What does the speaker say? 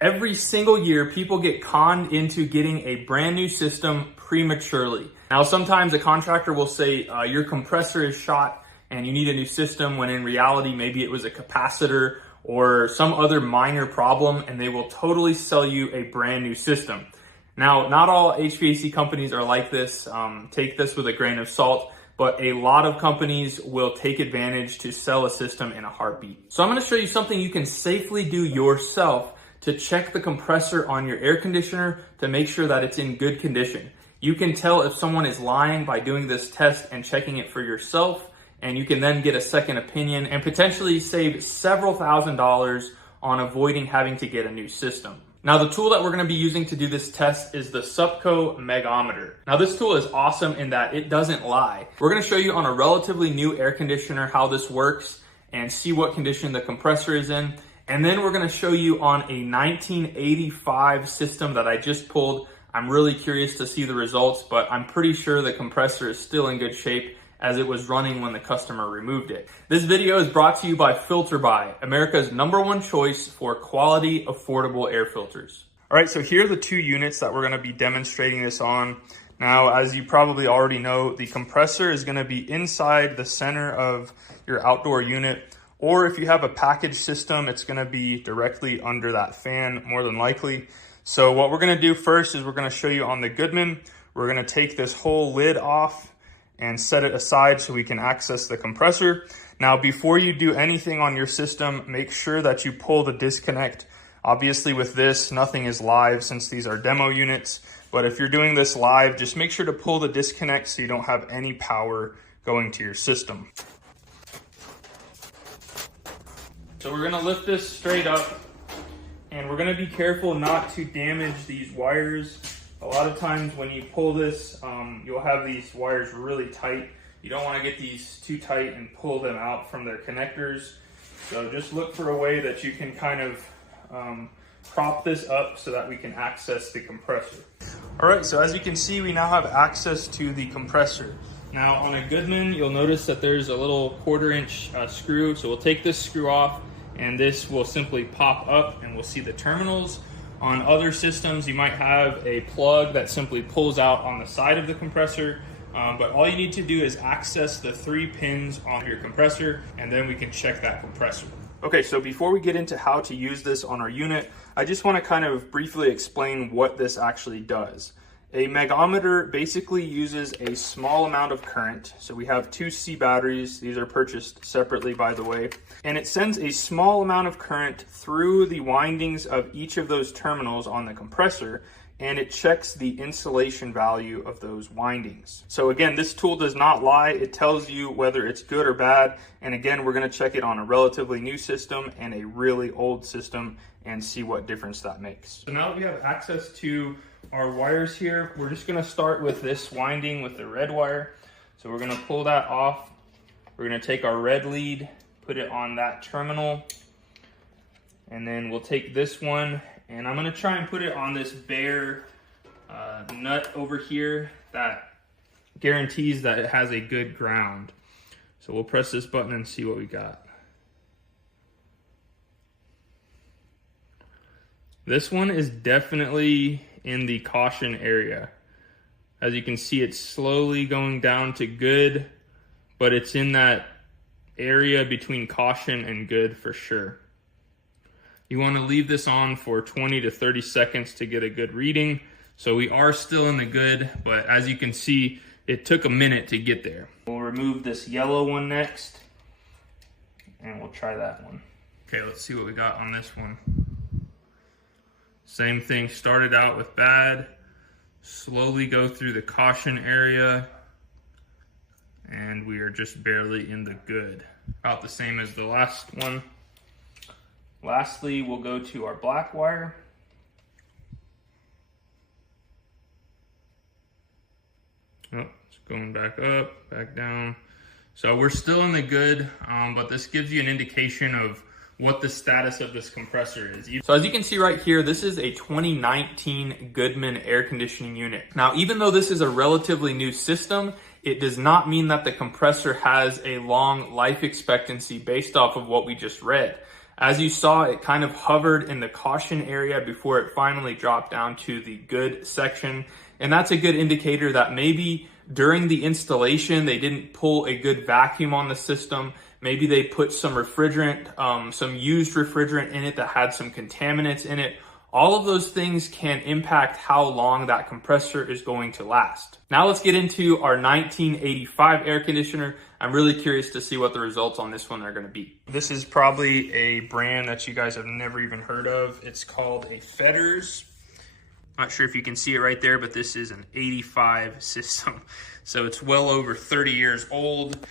Every single year, people get conned into getting a brand new system prematurely. Now, sometimes a contractor will say your compressor is shot and you need a new system, when in reality, maybe it was a capacitor or some other minor problem, and they will totally sell you a brand new system. Now, not all HVAC companies are like this. Take this with a grain of salt, but a lot of companies will take advantage to sell a system in a heartbeat. So I'm gonna show you something you can safely do yourself to check the compressor on your air conditioner to make sure that it's in good condition. You can tell if someone is lying by doing this test and checking it for yourself, and you can then get a second opinion and potentially save several $1,000s on avoiding having to get a new system. Now, the tool that we're gonna be using to do this test is the Supco Megometer. Now, this tool is awesome in that it doesn't lie. We're gonna show you on a relatively new air conditioner how this works and see what condition the compressor is in. And then we're gonna show you on a 1985 system that I just pulled. I'm really curious to see the results, but I'm pretty sure the compressor is still in good shape as it was running when the customer removed it. This video is brought to you by FilterBuy, America's #1 choice for quality, affordable air filters. All right, so here are the two units that we're gonna be demonstrating this on. Now, as you probably already know, the compressor is gonna be inside the center of your outdoor unit, or if you have a package system, it's gonna be directly under that fan, more than likely. So what we're gonna do first is we're gonna show you on the Goodman. We're gonna take this whole lid off and set it aside so we can access the compressor. Now, before you do anything on your system, make sure that you pull the disconnect. Obviously with this, nothing is live since these are demo units, but if you're doing this live, just make sure to pull the disconnect so you don't have any power going to your system. So we're gonna lift this straight up, and we're gonna be careful not to damage these wires. A lot of times when you pull this, you'll have these wires really tight. You don't want to get these too tight and pull them out from their connectors. So just look for a way that you can kind of prop this up so that we can access the compressor. All right, so as you can see, we now have access to the compressor. Now on a Goodman, you'll notice that there's a little 1/4" screw. So we'll take this screw off, and this will simply pop up and we'll see the terminals. On other systems, you might have a plug that simply pulls out on the side of the compressor, but all you need to do is access the 3 pins on your compressor, and then we can check that compressor. Okay, so before we get into how to use this on our unit, I just want to kind of briefly explain what this actually does. A Megometer basically uses a small amount of current. So we have 2 C batteries. These are purchased separately, by the way. And it sends a small amount of current through the windings of each of those terminals on the compressor, and it checks the insulation value of those windings. So again, this tool does not lie. It tells you whether it's good or bad. And again, we're gonna check it on a relatively new system and a really old system and see what difference that makes. So now that we have access to our wires here, we're just gonna start with this winding with the red wire. So we're gonna pull that off. We're gonna take our red lead, put it on that terminal, and then we'll take this one, and I'm gonna try and put it on this bare nut over here that guarantees that it has a good ground. So we'll press this button and see what we got. This one is definitely in the caution area. As you can see, it's slowly going down to good, but it's in that area between caution and good for sure. You want to leave this on for 20 to 30 seconds to get a good reading. So we are still in the good, but as you can see, it took a minute to get there. We'll remove this yellow one next, and we'll try that one. Okay, let's see what we got on this one. Same thing, started out with bad, slowly go through the caution area, and we are just barely in the good. About the same as the last one. Lastly, we'll go to our black wire. Oh, it's going back up, back down. So we're still in the good, but this gives you an indication of what the status of this compressor is. So as you can see right here, this is a 2019 Goodman air conditioning unit. Now, even though this is a relatively new system, it does not mean that the compressor has a long life expectancy based off of what we just read. As you saw, it kind of hovered in the caution area before it finally dropped down to the good section. And that's a good indicator that maybe during the installation, they didn't pull a good vacuum on the system. Maybe they put some refrigerant, some used refrigerant in it that had some contaminants in it. All of those things can impact how long that compressor is going to last. Now let's get into our 1985 air conditioner. I'm really curious to see what the results on this one are going to be. This is probably a brand that you guys have never even heard of. It's called a Fetters. Not sure if you can see it right there, but this is an 85 system. So it's well over 30 years old.